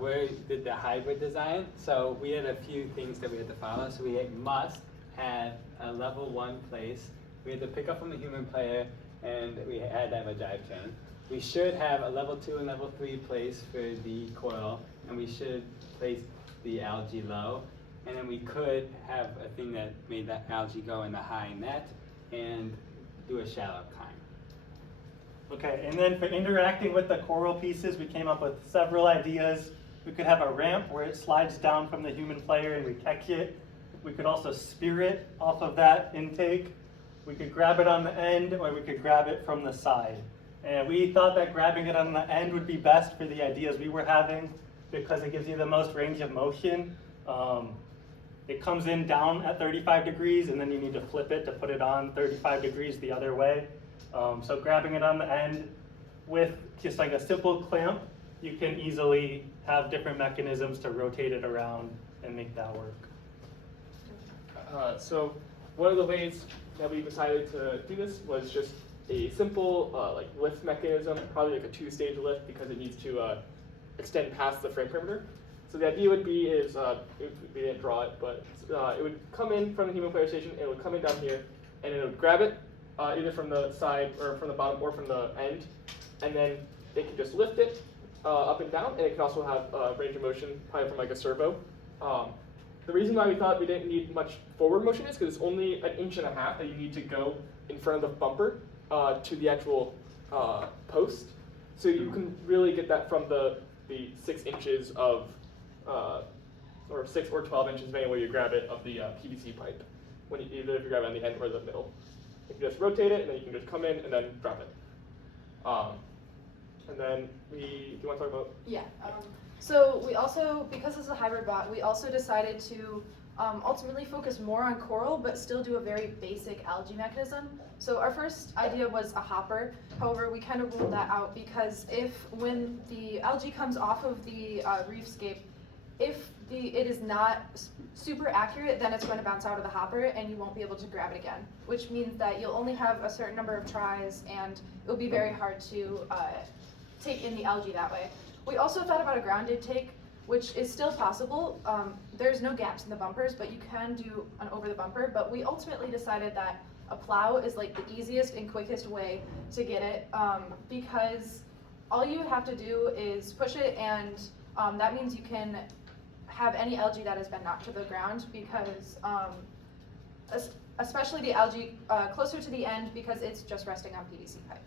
we did the hybrid design, so we had a few things that we had to follow. So we must have a level 1 place. We had to pick up from the human player, and we had to have a drive train. We should have a level 2 and level 3 place for the coral, and we should place the algae low. And then we could have a thing that made that algae go in the high net and do a shallow climb. Okay, and then for interacting with the coral pieces, we came up with several ideas. We could have a ramp where it slides down from the human player and we catch it. We could also spear it off of that intake. We could grab it on the end, or we could grab it from the side. And we thought that grabbing it on the end would be best for the ideas we were having because it gives you the most range of motion. It comes in down at 35 degrees and then you need to flip it to put it on 35 degrees the other way. So grabbing it on the end with just like a simple clamp, you can easily have different mechanisms to rotate it around and make that work. So one of the ways that we decided to do this was just a simple like lift mechanism, probably like a 2-stage lift because it needs to extend past the frame perimeter. So the idea would be is, we didn't draw it, but it would come in from the human player station, it would come in down here, and it would grab it either from the side or from the bottom or from the end, and then it can just lift it up and down, and it can also have range of motion, probably from like a servo. The reason why we thought we didn't need much forward motion is because it's only 1.5 inches that you need to go in front of the bumper to the actual post. So you can really get that from the 6 inches of, or 6 or 12 inches, depending on where you grab it, of the PVC pipe, either if you grab it on the end or the middle. You can just rotate it, and then you can just come in and then drop it. And then do you want to talk about? Yeah. So we also, because it's a hybrid bot, we also decided to ultimately focus more on coral, but still do a very basic algae mechanism. So our first idea was a hopper. However, we kind of ruled that out because when the algae comes off of the reefscape, if it is not super accurate, then it's going to bounce out of the hopper and you won't be able to grab it again, which means that you'll only have a certain number of tries and it'll be very hard to take in the algae that way. We also thought about a grounded take, which is still possible. There's no gaps in the bumpers, but you can do an over the bumper, but we ultimately decided that a plow is like the easiest and quickest way to get it because all you have to do is push it, and that means you can have any algae that has been knocked to the ground because especially the algae closer to the end because it's just resting on PVC pipe.